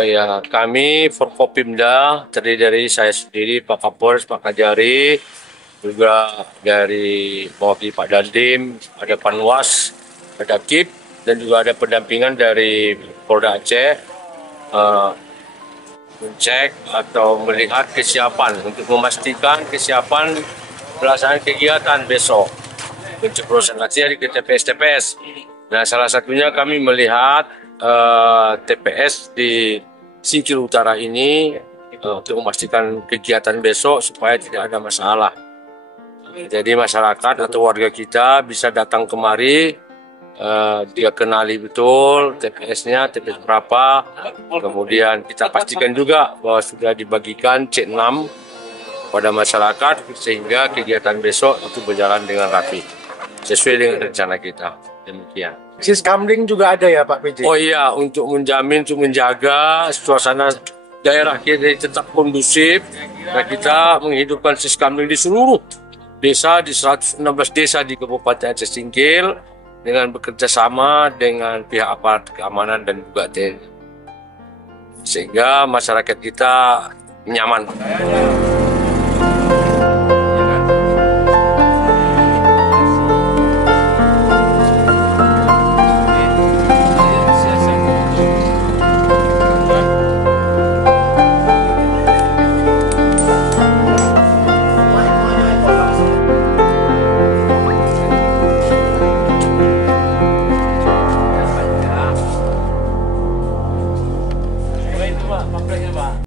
Ya, kami Forkopimda terdiri dari saya sendiri, Pak Kapolres, Pak Kajari, juga dari mewakili Pak Dandim, ada Panwas, ada KIP, dan juga ada pendampingan dari Polda Aceh, mencek atau melihat kesiapan untuk memastikan kesiapan pelaksanaan kegiatan besok. Pencoblosan nanti di TPS-TPS. Nah, salah satunya kami melihat TPS di Singkil Utara ini untuk memastikan kegiatan besok supaya tidak ada masalah. Jadi masyarakat atau warga kita bisa datang kemari, dia kenali betul TPS-nya, TPS berapa. Kemudian kita pastikan juga bahwa sudah dibagikan C6 pada masyarakat sehingga kegiatan besok itu berjalan dengan rapi sesuai dengan rencana kita. Demikian. Siskamling juga ada ya Pak PJ? Oh iya, untuk menjamin, untuk menjaga suasana daerah kita tetap kondusif, dan kita menghidupkan Siskamling di seluruh desa, di 116 desa di Kabupaten Aceh Singkil dengan bekerja sama dengan pihak aparat keamanan dan juga TNI, sehingga masyarakat kita nyaman.